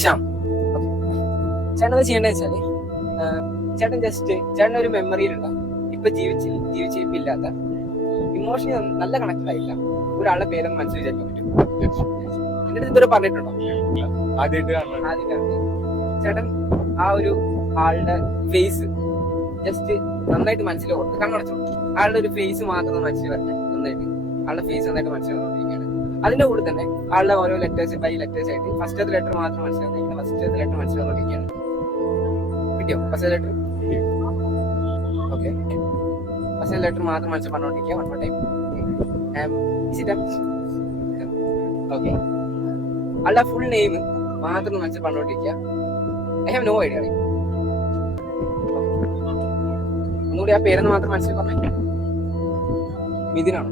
ശ്യാം. ചേട്ടൻ എന്താ ചെയ്യേണ്ടത് വെച്ചാല്, ചേട്ടൻ ചേട്ടൻ ഒരു മെമ്മറിയിലുള്ള ഇപ്പൊ ജീവിച്ചിരിപ്പില്ലാത്ത ഇമോഷണലി നല്ല കണക്റ്റഡ് ആയില്ല ഒരാളുടെ പേരൊന്ന് മനസ്സിൽ വിചാരിക്കാൻ പറ്റും. എന്റെ അടുത്ത് ഇതുവരെ പറഞ്ഞിട്ടുണ്ടോ? ആദ്യമായിട്ട് ചേട്ടൻ ആ ഒരു ആളുടെ ഫേസ് ജസ്റ്റ് നന്നായിട്ട് മനസ്സിൽ ഓർത്ത് കണ്ണടച്ചു. ആളുടെ ഒരു ഫേസ് മാത്രം മനസ്സിൽ വരട്ടെ. നന്നായിട്ട് ആളുടെ ഫേസ് നന്നായിട്ട് മനസ്സിലാവുന്നതിരിക്കുകയാണ്. അതിന്റെ കൂടെ തന്നെ ആളുടെ ഓരോ ലെറ്റേഴ്സ് ബൈ ലെറ്റേഴ്സ് ആയിട്ട് ഫസ്റ്റത്തെ ലെറ്റർ മാത്രം മനസ്സിലാവുന്നതിരിക്കുന്നത്. ഫസ്റ്റത്തെ ലെറ്റർ മനസ്സിലാവുന്നതിരിക്കുകയാണ്. കിട്ടിയോ first letter? Okay, first letter മാത്രം മനസ്സിൽ പറഞ്ഞുകൊണ്ടിരിക്കുക. One more time. ഓക്കെ, ആളുടെ ഫുൾ നെയിം മാത്രം മനസ്സിൽ പറഞ്ഞുകൊണ്ടിരിക്കുക. I have no idea. ഒന്നുകൂടി ആ പേരെന്ന് മാത്രം മനസ്സിൽ പറഞ്ഞേ. മിഥുനാണോ?